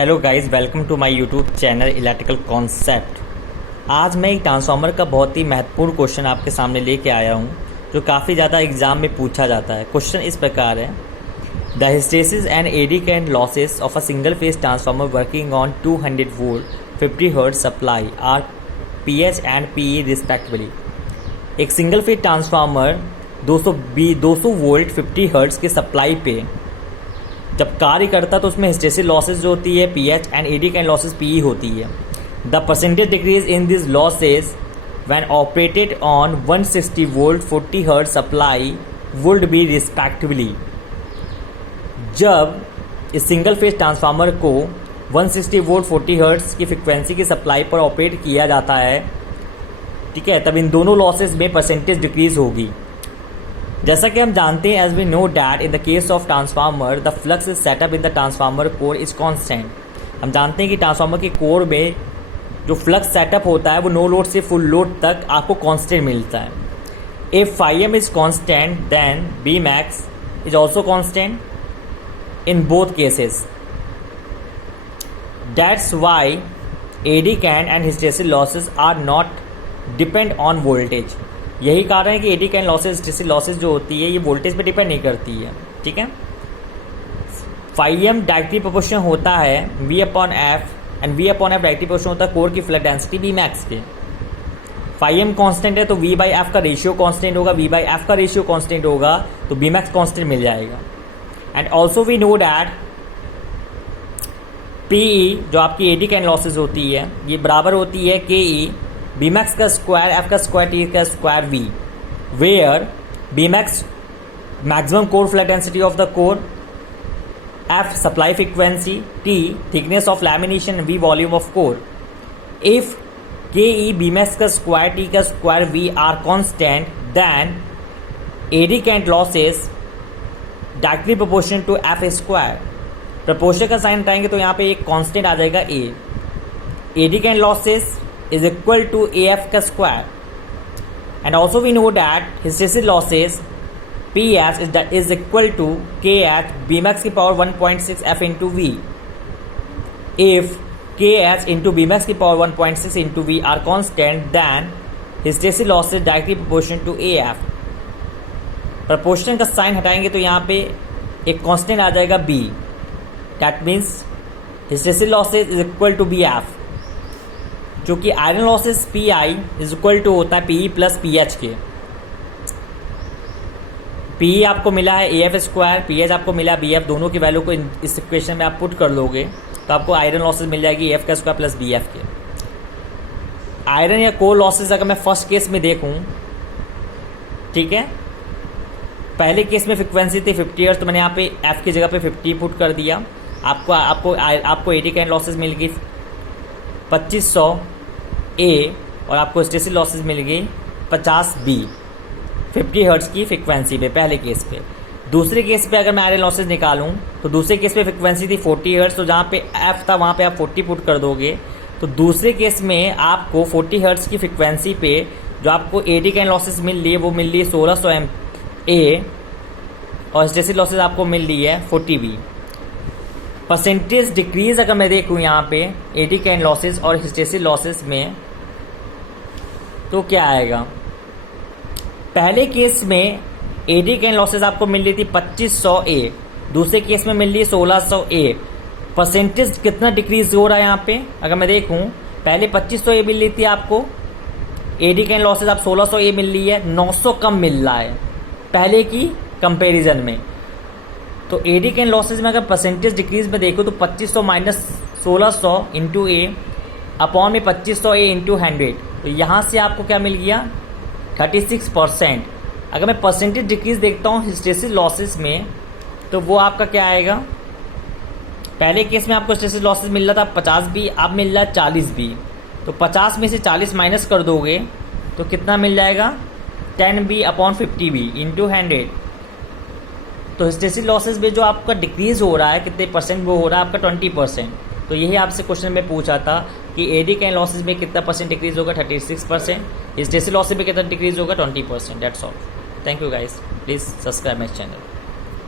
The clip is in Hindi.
Hello guys, welcome to my YouTube channel electrical concept. आज मैं एक ट्रांसफार्मर का बहुत ही महत्वपूर्ण क्वेश्चन आपके सामने लेके आया हूं, जो काफ़ी ज़्यादा एग्जाम में पूछा जाता है। क्वेश्चन इस प्रकार है, the hysteresis and eddy current losses of a single phase transformer working on 200 volt 50 hertz supply are PH and PE respectively. एक single phase transformer 200 volt 50 hertz के सप्लाई पे जब कार्य करता है तो उसमें हिस्टेरिसिस लॉसेस जो होती है PH and eddy current losses PE होती है। The percentage decrease in this losses when operated on 160 volt 40 hertz supply would be respectively. जब इस सिंगल फेज ट्रांसफार्मर को 160 वोल्ट 40 हर्ट्ज की फ्रिक्वेंसी की सप्लाई पर ऑपरेट किया जाता है, ठीक है, तब इन दोनों लॉसेस में परसेंटेज डिक्रीज होगी। जैसा कि हम जानते हैं, as we know that in the case of transformer the flux is set up in the transformer core is constant. हम जानते हैं कि ट्रांसफार्मर के कोर में जो फ्लक्स सेटअप होता है वो नो लोड से फुल लोड तक आपको कांस्टेंट मिलता है। If φm is constant then Bmax is also constant in both cases. That's why eddy current and hysteresis losses are not depend on voltage. यही कारण है कि eddy current losses hysteresis losses जो होती है ये वोल्टेज पे डिपेंड नहीं करती है, ठीक है। φm डायरेक्टली प्रोपोर्शनल होता है V/F and V/F directly proportional होता है कोर की फ्लक्स डेंसिटी Bmax के। φm कांस्टेंट है तो V/F का रेशियो कांस्टेंट होगा, V/F का रेशियो कांस्टेंट होगा तो Bmax कांस्टेंट मिल जाएगा। And also we know that PE जो आपकी एडी करंट लॉसेस होती है ये बराबर होती है KE Bmax का स्क्वायर F का स्क्वायर T का square V, where Bmax maximum core flux density of the core, F supply frequency, T thickness of lamination, V volume of core. If KE Bmax का स्क्वायर T का square V are constant then eddy current losses directly proportional to F square. Proportional का साइन हटाएंगे तो यहाँ पे एक कांस्टेंट आ जाएगा A। Eddy current losses is equal to AF का square, and also we know that hysteresis losses PS is equal to KH Bmax की power 1.6 F into V। If KH into Bmax की power 1.6 into V are constant, then hysteresis losses directly proportional to AF। proportional का साइन हटाएंगे तो यहाँ पे एक कांस्टेंट आ जाएगा B, that means hysteresis losses is equal to BF, जो कि iron losses PI is equal to होता है PE प्लस PH के। PE आपको मिला है AF स्क्वायर, PH आपको मिला है BF, दोनों की वैल्यू को इस इक्वेशन में आप पुट कर लोगे तो आपको आयरन लॉसेस मिल जाएगी AF का स्क्वायर प्लस BF के। आयरन या कोर लॉसेस अगर मैं फर्स्ट केस में देखूं, ठीक है, पहले केस में फ्रिक्वेंसी थी 50 हर्ट्ज तो मैंने यहाँ पे F की जगह पे 50 पुट कर दिया। आपको एडी करंट लॉसेस मिल गई 2500 A और आपको हिस्टेरिसिस लॉसेस मिल गई 50 B 50 हर्ट्ज की फ्रिक्वेंसी पे पहले केस पे। दूसरे केस पे अगर मैं आयरन लॉसेस निकालूं तो दूसरे केस पे फ्रिक्वेंसी थी 40 हर्ट्ज, तो जहाँ पे F था वहाँ पे आप 40 पुट कर दोगे तो दूसरे केस में आपको 40 हर्ट्ज की फ्रिक्वेंसी पे जो आपको एडी करंट लॉसेस मिल रही है वो मिल रही है 1600 A और हिस्टेरिसिस लॉसेस आपको मिल रही है 40 B। परसेंटेज डिक्रीज अगर मैं देखूं यहाँ पे एडी करंट लॉसेस और हिस्टेरिसिस लॉसेस में तो क्या आएगा। पहले केस में एडी करंट लॉसेस आपको मिल रही थी 2500 A, दूसरे केस में मिल रही है 1600 A। परसेंटेज कितना डिक्रीज हो रहा है यहाँ पे अगर मैं देखूं, पहले 2500 A मिल रही थी आपको, एडी करंट लॉसेस आप 1600 A मिल रही है, 900 कम मिल रहा है पहले की कंपेरिजन में। तो एडी करंट लॉसेज में अगर परसेंटेज डिक्रीज में देखो तो 2500 माइनस 1600 इंटू A अपॉन में 2500 A इंटू 100, तो यहाँ से आपको क्या मिल गया 36%। अगर मैं परसेंटेज डिक्रीज देखता हूँ हिस्टेरिसिस लॉसेस में तो वो आपका क्या आएगा, पहले केस में आपको हिस्टेरिसिस लॉसेस मिल रहा था 50 B, अब मिल रहा है 40 B, तो 50 में से 40 माइनस कर दोगे तो कितना मिल जाएगा 10 B अपॉन 50 B इंटू 100। तो हिस्टेरिसिस लॉसेस में जो आपका डिक्रीज हो रहा है कितने परसेंट वो हो रहा है आपका 20%। तो यही आपसे क्वेश्चन में पूछा था कि एडी करंट लॉसेस में कितना परसेंट डिक्रीज होगा 36%, हिस्टेरिसिस लॉसेस में कितना डिक्रीज होगा 20%। That's all. Thank you guys, please subscribe my channel.